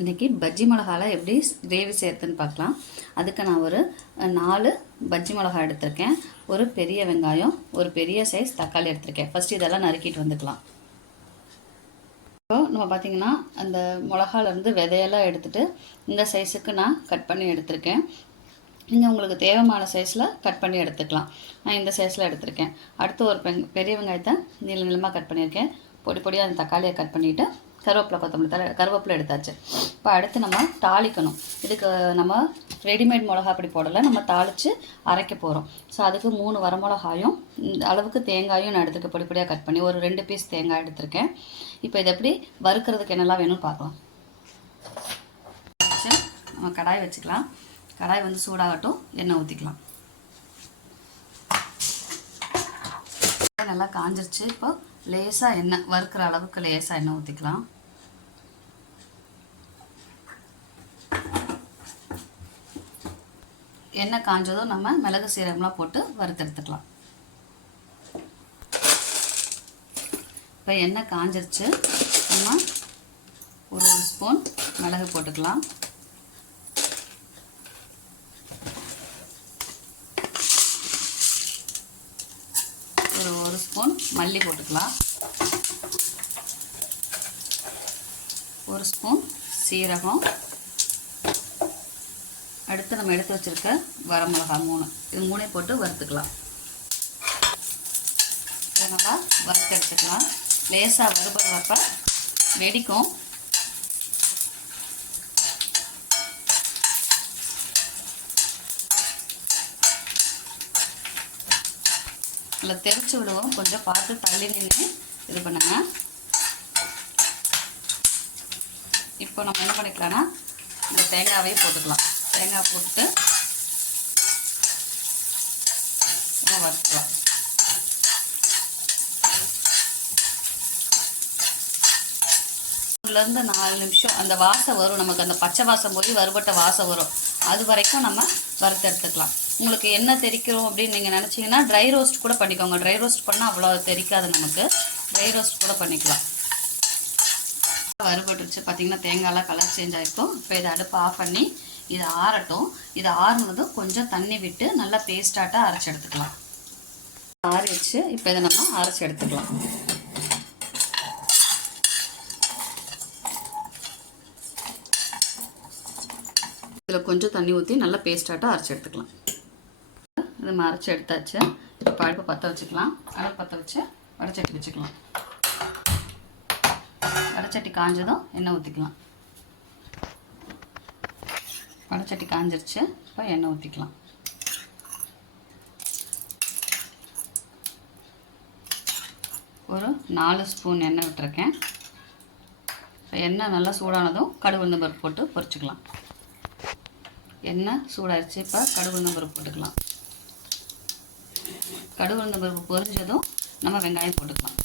இன்றைக்கி பஜ்ஜி மிளகாவில் எப்படி கிரேவி சேர்த்துன்னு பார்க்கலாம். அதுக்கு நான் ஒரு நாலு பஜ்ஜி மிளகா எடுத்திருக்கேன். ஒரு பெரிய வெங்காயம் ஒரு பெரிய சைஸ் தக்காளி எடுத்திருக்கேன். ஃபஸ்ட் இதெல்லாம் நறுக்கிட்டு வந்துக்கலாம். இப்போ நம்ம பார்த்தீங்கன்னா அந்த மிளகாலேருந்து விதையெல்லாம் எடுத்துகிட்டு இந்த சைஸுக்கு நான் கட் பண்ணி எடுத்திருக்கேன். நீங்கள் உங்களுக்கு தேவையான சைஸில் கட் பண்ணி எடுத்துக்கலாம். நான் இந்த சைஸில் எடுத்திருக்கேன். அடுத்து ஒரு பெங் பெரிய வெங்காயத்தை நீள நீளமாக கட் பண்ணியிருக்கேன். பொடி பொடியாக அந்த தக்காளியை கட் பண்ணிவிட்டு கருவேப்பிலை கொத்தமல்லி தலை கருவேப்பிலை எடுத்தாச்சு. இப்போ அடுத்து நம்ம தாளிக்கணும். இதுக்கு நம்ம ரெடிமேட் மிளகா அப்படி போடலை நம்ம தாளித்து அரைக்க போகிறோம் ஸோ அதுக்கு மூணு வரமிளகாயும் இந்த அளவுக்கு தேங்காயும் நான் எடுத்துருக்கேன் பொடி பொடியாக கட் பண்ணி ஒரு ரெண்டு பீஸ் தேங்காய் எடுத்திருக்கேன். இப்போ இதை எப்படி வறுக்கிறதுக்கு என்னெல்லாம் வேணும்னு பார்க்கலாம். நம்ம கடாய் வச்சுக்கலாம். கடாய் வந்து சூடாகட்டும் எண்ணெய் ஊற்றிக்கலாம் நல்லா காஞ்சிருச்சு. இப்போ லேசாக எண்ணெய் வறுக்கிற அளவுக்கு லேசாக எண்ணெய் ஊற்றிக்கலாம் எண்ணெய் காஞ்சதும் நம்ம மிளகு சீரகம்லாம் போட்டு வறுத்தெடுத்துக்கலாம். இப்போ எண்ணெய் காஞ்சிருச்சு. நம்ம ஒரு ஸ்பூன் மிளகு போட்டுக்கலாம். ஒரு ஒரு ஸ்பூன் மல்லி போட்டுக்கலாம். ஒரு ஸ்பூன் சீரகம். அடுத்து நம்ம எடுத்து வச்சிருக்க வரமிளகா மூணு. இது மூணையும் போட்டு வறுத்துக்கலாம். இதை நல்லா வறுத்து எடுத்துக்கலாம். லேசாக வறுபடுறப்ப வெடிக்கும். நல்லா தெரிச்சு விடுவோம். கொஞ்சம் பார்த்து தள்ளி நின்று இது பண்ணுங்க. இப்போ நம்ம என்ன பண்ணிக்கலாம்னா இந்த தேங்காவே போட்டுக்கலாம். தேங்காய் போட்டு வறுத்துவோம் வறுத்துக்கலாம் இருந்து நாலு நிமிஷம் அந்த வாசம் வரும். நமக்கு அந்த பச்சை வாசம் போய் வறுபட்ட வாசம் வரும். அது வரைக்கும் நம்ம வறுத்து எடுத்துக்கலாம். உங்களுக்கு என்ன தெரிக்கிறோம் அப்படின்னு நீங்கள் நினச்சிங்கன்னா ட்ரை ரோஸ்ட் கூட பண்ணிக்கோங்க. ட்ரை ரோஸ்ட் பண்ணால் அவ்வளோ தெரிக்காது நமக்கு. ட்ரை ரோஸ்ட் கூட பண்ணிக்கலாம். வறுபட்டுருச்சு. பார்த்தீங்கன்னா தேங்காயெலாம் கலர் சேஞ்ச் ஆகிருக்கும் இப்போ இதை அடுப்பு ஆஃப் பண்ணி இதை ஆறட்டும். இதை ஆறுனதும் கொஞ்சம் தண்ணி விட்டு நல்லா பேஸ்டாட்டாக அரைச்சி எடுத்துக்கலாம். ஆறி வச்சு இப்போ இதை நம்ம அரைச்சி எடுத்துக்கலாம். இதில் கொஞ்சம் தண்ணி ஊற்றி நல்லா பேஸ்டாட்டாக அரைச்சி எடுத்துக்கலாம். இது நம்ம அரைச்சி எடுத்தாச்சு. இப்போ அடுப்பு பற்ற வச்சுக்கலாம். அடுப்பு பற்ற வச்சு வடச்சட்டி வச்சுக்கலாம். வடச்சட்டி காஞ்சதும் எண்ணெய் ஊற்றிக்கலாம் வடச்சட்டி காஞ்சிருச்சு. இப்போ எண்ணெய் ஊற்றிக்கலாம் ஒரு நாலு ஸ்பூன் எண்ணெய் விட்டுருக்கேன். இப்போ எண்ணெய் நல்லா சூடானதும் கடுகு உளுந்தம் பருப்பு போட்டு பொரிச்சுக்கலாம். எண்ணெய் சூடாயிருச்சு இப்போ கடுகு உளுந்தம் பருப்பு போட்டுக்கலாம். கடுகு உளுந்தம் பருப்பு பொரிஞ்சதும் நம்ம வெங்காயம் போட்டுக்கலாம்.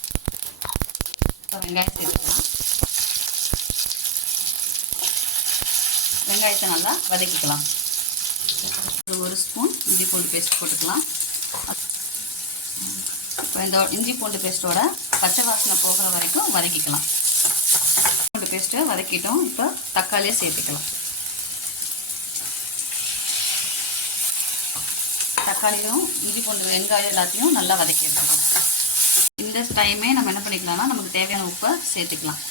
இப்போ வெங்காயம் சேர்த்துக்கலாம். வெங்காயத்தை நல்லா வதக்கிக்கலாம். ஒரு ஒரு ஸ்பூன் இஞ்சி பூண்டு பேஸ்ட் போட்டுக்கலாம். இப்போ இந்த இஞ்சி பூண்டு பேஸ்ட்டோட பச்சை வாசனை போகிற வரைக்கும் வதக்கிக்கலாம். பூண்டு பேஸ்ட்டை வதக்கிட்டோம். இப்போ தக்காளியை சேர்த்துக்கலாம். தக்காளியும் இஞ்சி பூண்டு வெங்காயம் எல்லாத்தையும் நல்லா வதக்கிடலாம் இந்த டைமே நம்ம என்ன பண்ணிக்கலாம்னா நமக்கு தேவையான உப்பை சேர்த்துக்கலாம்.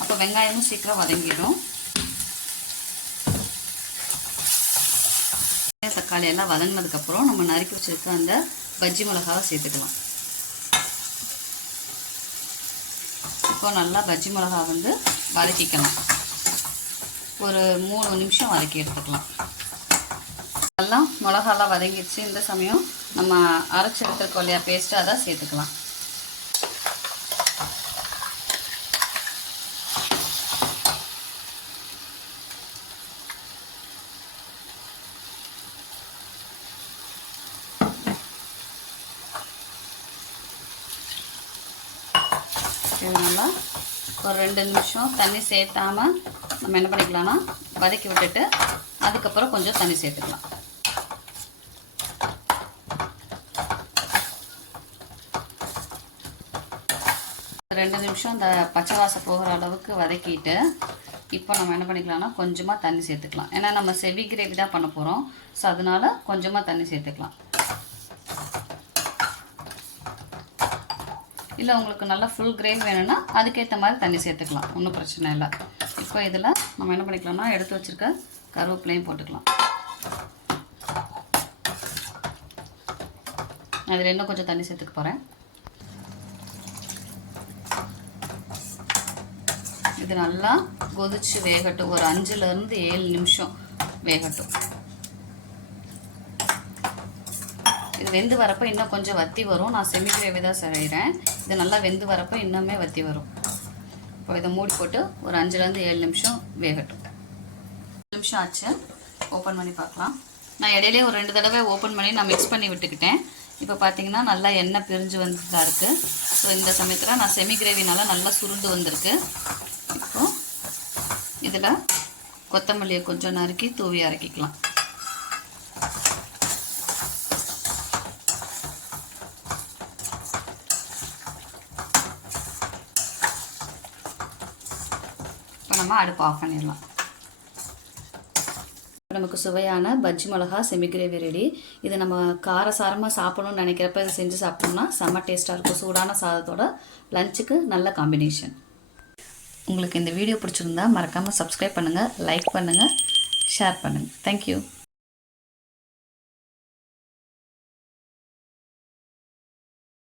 அப்போ வெங்காயமும் சீக்கிரம் வதங்கிடும். தக்காளி எல்லாம் வதங்கினதுக்கப்புறம் நம்ம நறுக்கி வச்சுருக்க அந்த பஜ்ஜி மிளகாவை சேர்த்துக்கலாம். இப்போ நல்லா பஜ்ஜி மிளகா வந்து வதக்கிக்கலாம். ஒரு மூணு நிமிஷம் வதக்கி எடுத்துக்கலாம். எல்லாம் மிளகாலாம் வதங்கிடுச்சு. இந்த சமயம் நம்ம அரைச்சி எடுத்துருக்கோம் இல்லையா பேஸ்ட்டு அதை சேர்த்துக்கலாம். இது நல்லா ஒரு ரெண்டு நிமிஷம் தண்ணி சேர்த்தாம நம்ம என்ன பண்ணிக்கலாம்னா வதக்கி விட்டுட்டு அதுக்கப்புறம் கொஞ்சம் தண்ணி சேர்த்துக்கலாம். ரெண்டு நிமிஷம் இந்த பச்சை வாசம் போகிற அளவுக்கு வதக்கிட்டு இப்போ நம்ம என்ன பண்ணிக்கலாம்னா கொஞ்சமாக தண்ணி சேர்த்துக்கலாம். ஏன்னா நம்ம செவி கிரேவி தான் பண்ண போகிறோம் ஸோ அதனால கொஞ்சமாக தண்ணி சேர்த்துக்கலாம். இல்லை உங்களுக்கு நல்லா ஃபுல் கிரேவ் வேணும்னா அதுக்கேற்ற மாதிரி தண்ணி சேர்த்துக்கலாம். ஒன்றும் பிரச்சனை இல்லை. இப்போ இதில் நம்ம என்ன பண்ணிக்கலாம்னா எடுத்து வச்சுருக்க கருவேப்பிலையும் போட்டுக்கலாம். அதில் இன்னும் கொஞ்சம் தண்ணி சேர்த்துக்க போகிறேன் இது நல்லா கொதிச்சு வேகட்டும். ஒரு அஞ்சுலேருந்து ஏழு நிமிஷம் வேகட்டும். இது வெந்து வரப்போ இன்னும் கொஞ்சம் வத்தி வரும். நான் செமி கிரேவி தான் செய்கிறேன் இது நல்லா வெந்து வரப்போ இன்னுமே வத்தி வரும். இப்போ இதை மூடி போட்டு ஒரு அஞ்சுலேருந்து ஏழு நிமிஷம் வேகட்டும். நிமிஷம் ஆச்சு. ஓப்பன் பண்ணி பார்க்கலாம். நான் இடையிலே ஒரு ரெண்டு தடவை ஓப்பன் பண்ணி நான் மிக்ஸ் பண்ணி விட்டுக்கிட்டேன். இப்போ பார்த்தீங்கன்னா நல்லா எண்ணெய் பிரிஞ்சு வந்துதான் இருக்குது ஸோ இந்த சமயத்தில் நான் செமி கிரேவினால நல்லா சுருண்டு வந்திருக்கு. இப்போது இதில் கொத்தமல்லியை கொஞ்சம் நறுக்கி தூவி அரைக்கிக்கலாம். நம்ம அடுப்பு ஆஃப் பண்ணிடலாம். நமக்கு சுவையான பஜ்ஜி மிளகா செமி கிரேவி ரெடி இது நம்ம காரசாரமாக சாப்பிடணும்னு நினைக்கிறப்ப இதை செஞ்சு சாப்பிட்டோம்னா செம்ம டேஸ்ட்டாக இருக்கும். சூடான சாதத்தோட லஞ்சுக்கு நல்ல காம்பினேஷன் உங்களுக்கு இந்த வீடியோ பிடிச்சிருந்தா மறக்காமல் சப்ஸ்கிரைப் பண்ணுங்கள் லைக் பண்ணுங்கள் ஷேர் பண்ணுங்கள் தேங்க்யூ